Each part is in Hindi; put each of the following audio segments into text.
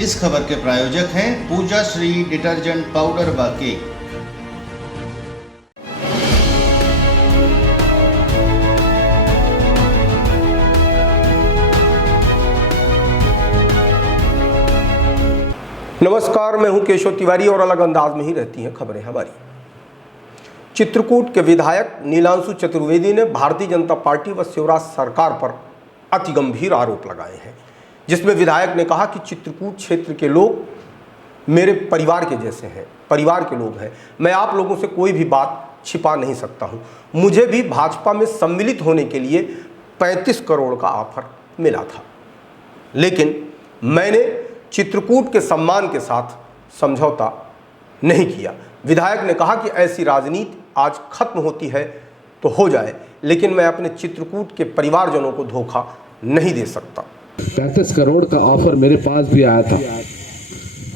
इस खबर के प्रायोजक हैं पूजा श्री डिटर्जेंट पाउडर व केक। नमस्कार, मैं हूं केशव तिवारी और अलग अंदाज में ही रहती हैं खबरें हमारी। चित्रकूट के विधायक नीलांशु चतुर्वेदी ने भारतीय जनता पार्टी व शिवराज सरकार पर अति गंभीर आरोप लगाए हैं, जिसमें विधायक ने कहा कि चित्रकूट क्षेत्र के लोग मेरे परिवार के जैसे हैं, परिवार के लोग हैं। मैं आप लोगों से कोई भी बात छिपा नहीं सकता हूं। मुझे भी भाजपा में सम्मिलित होने के लिए 35 करोड़ का ऑफर मिला था, लेकिन मैंने चित्रकूट के सम्मान के साथ समझौता नहीं किया। विधायक ने कहा कि ऐसी राजनीति आज खत्म होती है तो हो जाए, लेकिन मैं अपने चित्रकूट के परिवारजनों को धोखा नहीं दे सकता। 35 करोड़ का ऑफर मेरे पास भी आया था।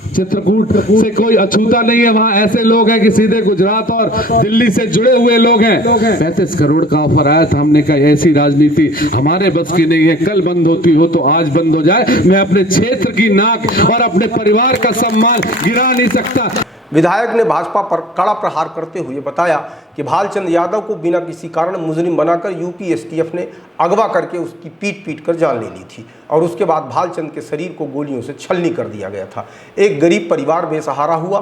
चित्रकूट से कोई अछूता नहीं है, वहाँ ऐसे लोग हैं कि सीधे गुजरात और दिल्ली से जुड़े हुए लोग हैं। 35 करोड़ का ऑफर आया था, हमने कहा ऐसी राजनीति हमारे बस की नहीं है, कल बंद होती हो तो आज बंद हो जाए। मैं अपने क्षेत्र की नाक और अपने परिवार का सम्मान गिरा नहीं सकता। विधायक ने भाजपा पर कड़ा प्रहार करते हुए बताया कि भालचंद यादव को बिना किसी कारण मुजरिम बनाकर यूपी एसटीएफ ने अगवा करके उसकी पीट कर जान ले ली थी और उसके बाद भालचंद के शरीर को गोलियों से छलनी कर दिया गया था। एक गरीब परिवार बेसहारा हुआ,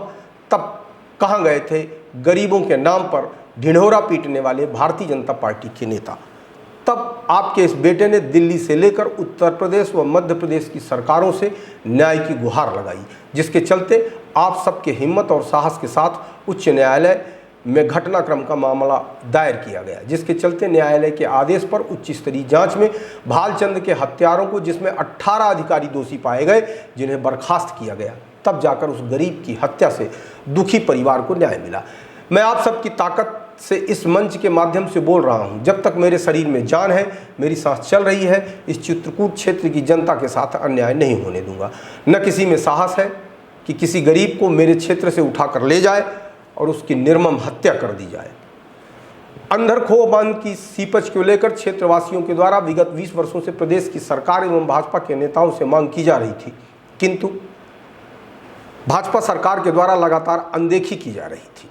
तब कहाँ गए थे गरीबों के नाम पर ढिंढोरा पीटने वाले भारतीय जनता पार्टी के नेता? तब आपके इस बेटे ने दिल्ली से लेकर उत्तर प्रदेश व मध्य प्रदेश की सरकारों से न्याय की गुहार लगाई, जिसके चलते आप सबके हिम्मत और साहस के साथ उच्च न्यायालय में घटनाक्रम का मामला दायर किया गया, जिसके चलते न्यायालय के आदेश पर उच्च स्तरीय जांच में भालचंद के हत्यारों को, जिसमें 18 अधिकारी दोषी पाए गए, जिन्हें बर्खास्त किया गया, तब जाकर उस गरीब की हत्या से दुखी परिवार को न्याय मिला। मैं आप सबकी ताकत से इस मंच के माध्यम से बोल रहा हूं, जब तक मेरे शरीर में जान है, मेरी सांस चल रही है, इस चित्रकूट क्षेत्र की जनता के साथ अन्याय नहीं होने दूंगा। न किसी में साहस है कि किसी गरीब को मेरे क्षेत्र से उठाकर ले जाए और उसकी निर्मम हत्या कर दी जाए। अंधरखो बांध की सीपच को लेकर क्षेत्रवासियों के द्वारा विगत 20 वर्षों से प्रदेश की सरकार एवं भाजपा के नेताओं से मांग की जा रही थी, किंतु भाजपा सरकार के द्वारा लगातार अनदेखी की जा रही थी।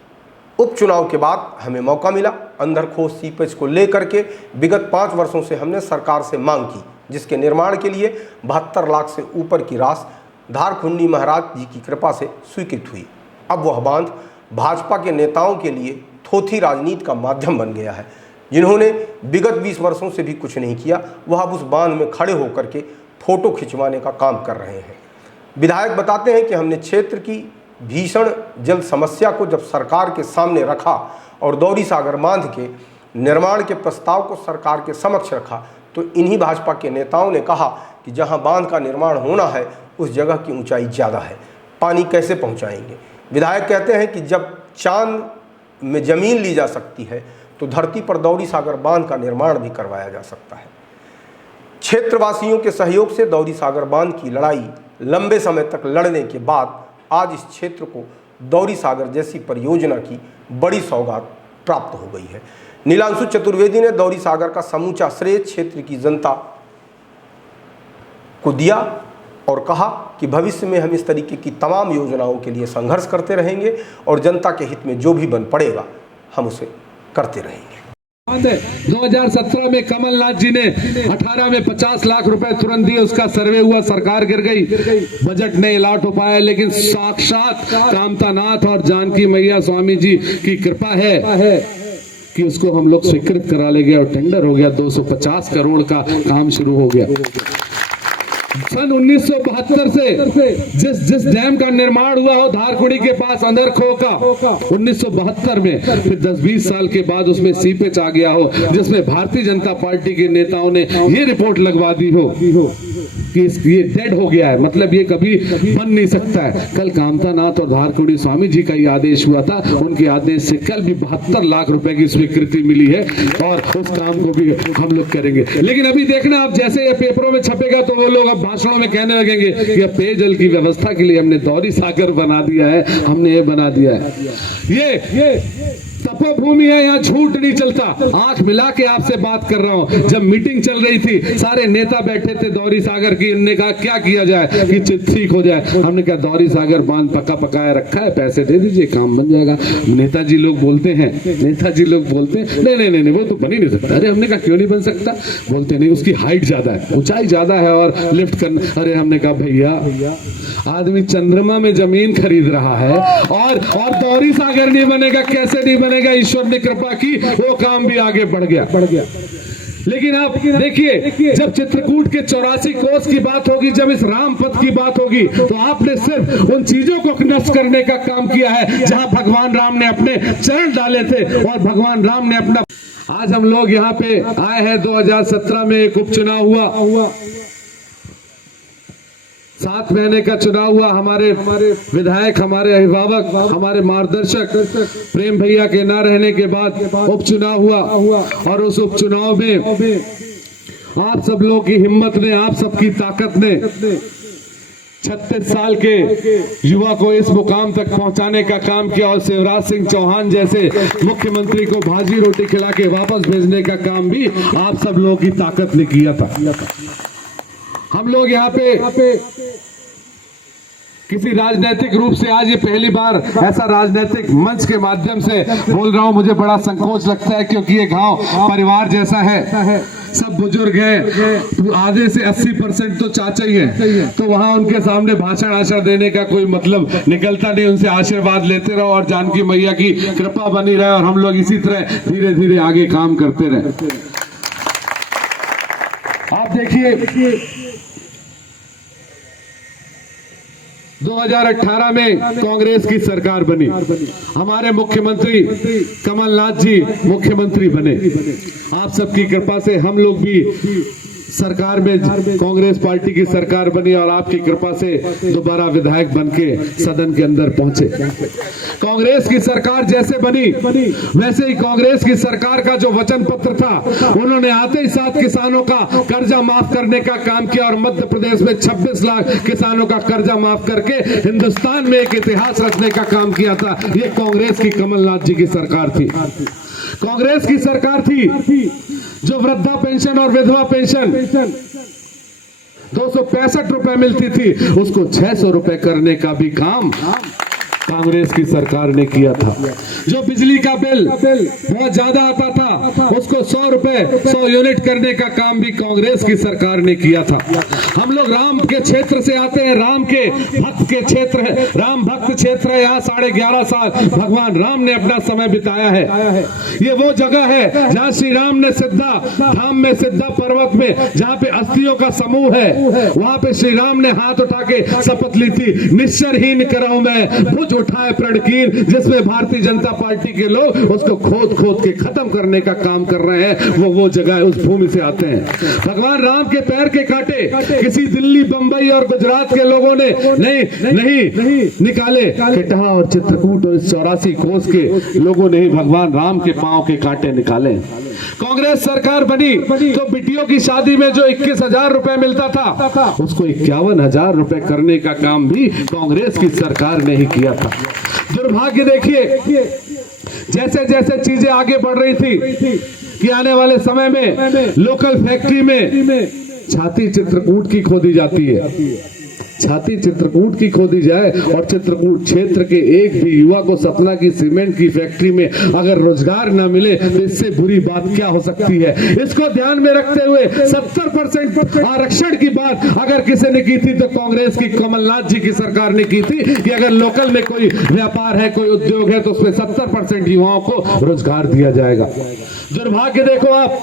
उपचुनाव के बाद हमें मौका मिला। अंधरखो सीपेज को लेकर के विगत 5 वर्षों से हमने सरकार से मांग की, जिसके निर्माण के लिए 72 लाख से ऊपर की राशि धारकुंडी महाराज जी की कृपा से स्वीकृत हुई। अब वह बांध भाजपा के नेताओं के लिए थोथी राजनीति का माध्यम बन गया है, जिन्होंने विगत 20 वर्षों से भी कुछ नहीं किया। वह अब उस बांध में खड़े होकर के फोटो खिंचवाने का काम कर रहे हैं। विधायक बताते हैं कि हमने क्षेत्र की भीषण जल समस्या को जब सरकार के सामने रखा और दौरी सागर बांध के निर्माण के प्रस्ताव को सरकार के समक्ष रखा, तो इन्हीं भाजपा के नेताओं ने कहा कि जहां बांध का निर्माण होना है उस जगह की ऊंचाई ज़्यादा है, पानी कैसे पहुंचाएंगे। विधायक कहते हैं कि जब चांद में ज़मीन ली जा सकती है तो धरती पर दौरी सागर बांध का निर्माण भी करवाया जा सकता है। क्षेत्रवासियों के सहयोग से दौरी सागर बांध की लड़ाई लंबे समय तक लड़ने के बाद आज इस क्षेत्र को दौरी सागर जैसी परियोजना की बड़ी सौगात प्राप्त हो गई है। नीलांशु चतुर्वेदी ने दौरी सागर का समूचा श्रेय क्षेत्र की जनता को दिया और कहा कि भविष्य में हम इस तरीके की तमाम योजनाओं के लिए संघर्ष करते रहेंगे और जनता के हित में जो भी बन पड़ेगा हम उसे करते रहेंगे। 2017 में कमलनाथ जी ने 18 में 50 लाख रुपए तुरंत दिए, उसका सर्वे हुआ, सरकार गिर गई, बजट नहीं अलॉट हो पाया, लेकिन साक्षात कामतानाथ और जानकी मैया स्वामी जी की कृपा है कि उसको हम लोग स्वीकृत करा ले गए और टेंडर हो गया। 250 करोड़ का काम शुरू हो गया। सन 1972 से जिस डैम का निर्माण हुआ हो धारकुड़ी के पास अंधरखो का 1972 में, फिर 10-20 साल के बाद उसमें सीपेज आ गया हो, जिसमें भारतीय जनता पार्टी के नेताओं ने ये रिपोर्ट लगवा दी हो कि ये डेड हो गया है, मतलब ये कभी बन नहीं सकता है। कल कामतानाथ और धारकुड़ी स्वामी जी का ये आदेश हुआ था, उनके आदेश से कल भी 72 लाख रुपए की स्वीकृति मिली है और उस काम को भी हम लोग करेंगे। लेकिन अभी देखना, आप जैसे ये पेपरों में छपेगा तो वो लोग अब भाषणों में कहने लगेंगे कि अब पेयजल की व्यवस्था के लिए हमने दौरी सागर बना दिया है, हमने ये बना दिया है। ये तब तपोभूमि है, यहाँ झूठ नहीं चलता। आंख मिला के आपसे बात कर रहा हूँ। जब मीटिंग चल रही थी, सारे नेता बैठे थे दौरी सागर की, उन्होंने कहा क्या किया जाए कि ठीक हो जाए। हमने कहा दौरी सागर बांध पका पकाया रखा है, पैसे दे दीजिए, काम बन जाएगा। नेताजी लोग बोलते हैं नहीं वो तो बन ही नहीं सकता। अरे हमने कहा क्यों नहीं बन सकता? बोलते नहीं, उसकी हाइट ज्यादा है, ऊंचाई ज्यादा है और लिफ्ट करना। अरे हमने कहा भैया, आदमी चंद्रमा में जमीन खरीद रहा है और दौरी सागर नहीं बनेगा। कैसे नहीं बनेगा? ईश्वर ने कृपा की, वो काम भी आगे बढ़ गया। लेकिन आप देखिए, जब चित्रकूट के 84 कोस की बात होगी, जब इस रामपथ की बात होगी, तो आपने सिर्फ उन चीजों को नष्ट करने का काम किया है जहां भगवान राम ने अपने चरण डाले थे और भगवान राम ने अपना। आज हम लोग यहाँ पे आए हैं, 2017 में एक उपचुनाव हुआ, 7 महीने का चुनाव हुआ। हमारे विधायक, हमारे अभिभावक, हमारे मार्गदर्शक प्रेम भैया के ना रहने के बाद उपचुनाव हुआ और उस उपचुनाव में आप सब लोगों की हिम्मत ने, आप सबकी ताकत ने 36 साल के युवा को इस मुकाम तक पहुंचाने का काम किया और शिवराज सिंह चौहान जैसे मुख्यमंत्री को भाजी रोटी खिला के वापस भेजने का काम भी आप सब लोगों की ताकत ने किया था। हम लोग यहाँ पे किसी राजनीतिक रूप से आज ये पहली बार ऐसा राजनीतिक मंच के माध्यम से बोल रहा हूँ। मुझे बड़ा संकोच लगता है क्योंकि ये गांव परिवार जैसा है, सब बुजुर्ग हैं, आधे से 80% तो चाचा ही हैं, तो वहां उनके सामने भाषण देने का कोई मतलब निकलता नहीं। उनसे आशीर्वाद लेते रहो और जानकी मैया की कृपा बनी रहे और हम लोग इसी तरह धीरे धीरे आगे काम करते रहे। आप देखिए 2018 में कांग्रेस की सरकार बनी, हमारे मुख्यमंत्री कमलनाथ जी मुख्यमंत्री बने। आप सबकी कृपा से हम लोग भी सरकार में, कांग्रेस पार्टी की सरकार बनी और आपकी कृपा से दोबारा विधायक बनके सदन के अंदर पहुंचे। कांग्रेस की सरकार जैसे बनी वैसे ही कांग्रेस की सरकार का जो वचन पत्र था, उन्होंने आते ही साथ किसानों का कर्जा माफ करने का काम किया और मध्य प्रदेश में 26 लाख किसानों का कर्जा माफ करके हिंदुस्तान में एक इतिहास रचने का काम किया था। ये कांग्रेस की कमलनाथ जी की सरकार थी। कांग्रेस की सरकार थी जो वृद्धा पेंशन और विधवा पेंशन 265 रुपए मिलती थी, उसको 600 रुपए करने का भी काम कांग्रेस की सरकार ने किया था। जो बिजली का बिल बहुत ज्यादा आता था, उसको 100 यूनिट करने का काम भी कांग्रेस की सरकार ने किया था। हम लोग राम के क्षेत्र से आते हैं, राम के भक्त के क्षेत्र है, राम भक्त क्षेत्र है। यहाँ 11.5 साल भगवान राम ने अपना समय बिताया है। ये वो जगह है जहाँ श्री राम ने सिद्धा धाम में, सिद्धा पर्वत में, जहाँ पे अस्थियों का समूह है, वहां पे श्री राम ने हाथ उठा के शपथ ली थी, निश्चरहीन करऊं मैं भुज उठाए प्रणकीर, जिसमें भारतीय जनता पार्टी के लोग उसको खोद खोद के खत्म करने का काम कर रहे हैं। वो जगह उस भूमि से आते हैं। भगवान राम के पैर के कांटे किसी दिल्ली, बंबई और गुजरात के लोगों ने नहीं निकाले। कटहा और चित्रकूट और 84 कोस के लोगों ने ही भगवान राम के पांव के कांटे निकाले। कांग्रेस सरकार बनी तो बिटियों की शादी में जो 21,000 रुपए मिलता था, उसको 51,000 रुपए करने का काम भी कांग्रेस की सरकार ने ही किया था। दुर्भाग्य देखिए, जैसे जैसे चीजें आगे बढ़ रही थी कि आने वाले समय में लोकल फैक्ट्री में छाती चित्रकूट की खोदी जाती है, छाती चित्रकूट की खोदी जाए और चित्रकूट क्षेत्र के एक भी युवा को सपना की सीमेंट की फैक्ट्री में अगर रोजगार ना मिले तो इससे बुरी बात क्या हो सकती है। इसको ध्यान में रखते हुए 70% आरक्षण की बात अगर किसी ने की थी तो कांग्रेस की कमलनाथ जी की सरकार ने की थी कि अगर लोकल में कोई व्यापार है, कोई उद्योग है, तो उसमें 70% युवाओं को रोजगार दिया जाएगा। दुर्भाग्य देखो आप,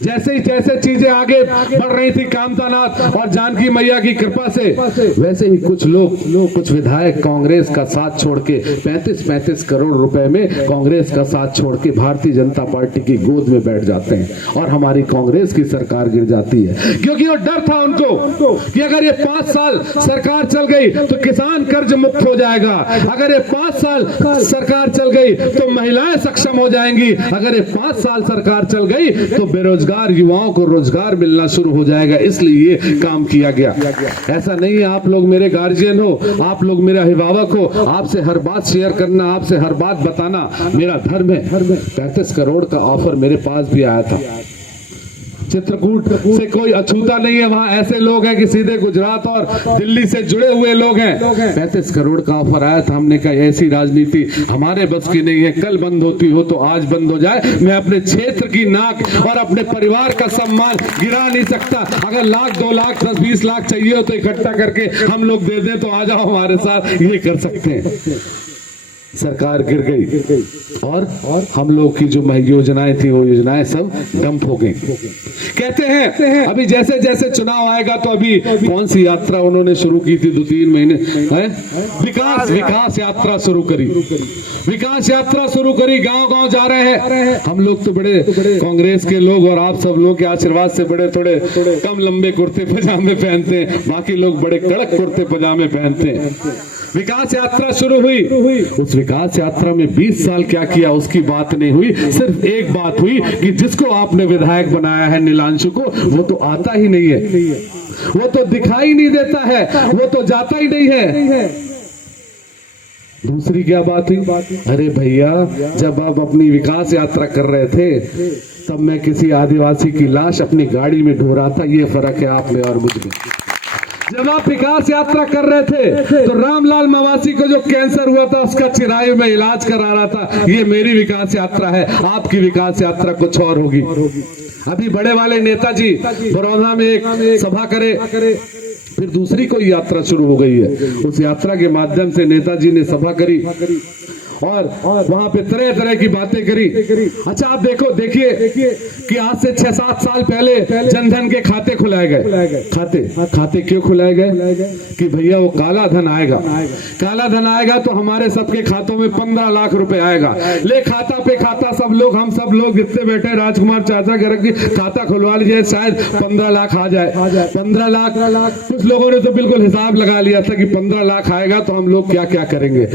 जैसे चीजें आगे बढ़ रही थी कामतानाथ और जानकी मैया की कृपा से, वैसे ही कुछ लोग कुछ विधायक कांग्रेस का साथ छोड़ के 35 करोड़ रुपए में कांग्रेस का साथ छोड़ के भारतीय जनता पार्टी की गोद में बैठ जाते हैं और हमारी कांग्रेस की सरकार गिर जाती है। क्योंकि वो डर था उनको कि अगर ये 5 साल सरकार चल गई तो किसान कर्ज मुक्त हो जाएगा, अगर ये 5 साल सरकार चल गई तो महिलाएं सक्षम हो जाएंगी, अगर ये 5 साल सरकार चल गई तो बेरोजगार बेरोजगार युवाओं को रोजगार मिलना शुरू हो जाएगा, इसलिए ये काम किया गया। ऐसा नहीं है आप लोग मेरे गार्जियन हो, आप लोग मेरे अभिभावक हो, आपसे हर बात शेयर करना, आपसे हर बात बताना मेरा धर्म है। 35 करोड़ का ऑफर मेरे पास भी आया था। चित्रकूट से कोई अछूता नहीं है, वहां ऐसे लोग हैं कि सीधे गुजरात और दिल्ली से जुड़े हुए लोग हैं। 35 करोड़ का ऑफर आया था, हमने कहा ऐसी राजनीति हमारे बस की नहीं है, कल बंद होती हो तो आज बंद हो जाए। मैं अपने क्षेत्र की नाक और अपने परिवार का सम्मान गिरा नहीं सकता। अगर लाख 2 लाख 10 20 लाख चाहिए हो तो इकट्ठा करके हम लोग दे दें, तो आ जाओ हमारे साथ, ये कर सकते हैं। सरकार गिर गई और हम लोग की जो योजनाएं थी वो योजनाएं सब डंप हो गई। कहते हैं अभी जैसे जैसे चुनाव आएगा तो अभी कौन सी यात्रा उन्होंने शुरू की थी 2-3 महीने है, विकास यात्रा शुरू करी, विकास यात्रा शुरू करी, गांव-गांव जा रहे हैं। हम लोग तो बड़े कांग्रेस के लोग और आप सब लोग के आशीर्वाद से बड़े थोड़े कम लंबे कुर्ते पजामे पहनते हैं, बाकी लोग बड़े कड़क कुर्ते पजामे पहनते हैं। विकास यात्रा शुरू हुई, उस विकास यात्रा में 20 साल क्या किया उसकी बात नहीं हुई, सिर्फ एक बात हुई कि जिसको आपने विधायक बनाया है नीलांशु को, वो तो आता ही नहीं है, वो तो दिखाई नहीं देता है, वो तो जाता ही नहीं है। दूसरी क्या बात हुई? अरे भैया, जब आप अपनी विकास यात्रा कर रहे थे तब मैं किसी आदिवासी की लाश अपनी गाड़ी में ढो रहा था, ये फर्क है आप में और मुझ में। जब आप विकास यात्रा कर रहे थे तो रामलाल मवासी को जो कैंसर हुआ था उसका चिरायु में इलाज करा रहा था, ये मेरी विकास यात्रा है। आपकी विकास यात्रा कुछ और होगी। अभी बड़े वाले नेताजी बड़ौदा में एक सभा करे, फिर दूसरी कोई यात्रा शुरू हो गई है। उस यात्रा के माध्यम से नेताजी ने सभा करी और वहां पे तरह तरह की बातें करी। अच्छा आप देखिए कि आज से 6-7 साल पहले जनधन के खाते खुलाए गए। खाते क्यों खुलाए गए? कि भैया वो काला धन आएगा तो हमारे सबके खातों में 15 लाख रुपए आएगा। ले खाता पे खाता हम सब लोग जितने बैठे, राजकुमार चाचा के खाता खुलवा लीजिए, शायद 15 लाख आ जाए। 15 लाख कुछ लोगों ने तो बिल्कुल हिसाब लगा लिया था कि 15 लाख आएगा तो हम लोग क्या क्या करेंगे।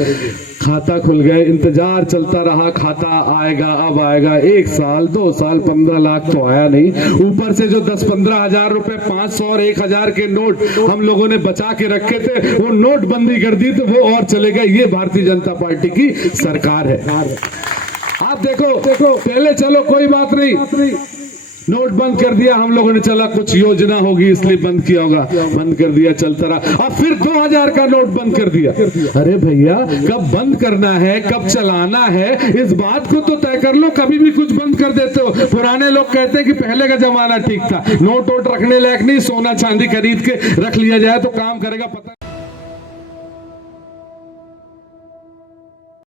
खाता खुल गए, इंतजार चलता रहा, खाता आएगा अब आएगा। 1 साल 2 साल 15 लाख तो आया नहीं, ऊपर से जो 10-15 हजार रुपए 500 और 1000 के नोट हम लोगों ने बचा के रखे थे वो नोट बंदी कर दी तो वो और चले गए। ये भारतीय जनता पार्टी की सरकार है। आप देखो पहले चलो कोई बात नहीं, नोट बंद कर दिया हम लोगों ने, चला कुछ योजना होगी इसलिए बंद किया होगा, बंद कर दिया चलता रहा। अब फिर 2000 का नोट बंद कर दिया। अरे भैया, कब बंद करना है कब चलाना है इस बात को तो तय कर लो, कभी भी कुछ बंद कर देते हो। पुराने लोग कहते हैं कि पहले का जमाना ठीक था, नोट वोट रखने लायक नहीं, सोना चांदी खरीद के रख लिया जाए तो काम करेगा, पता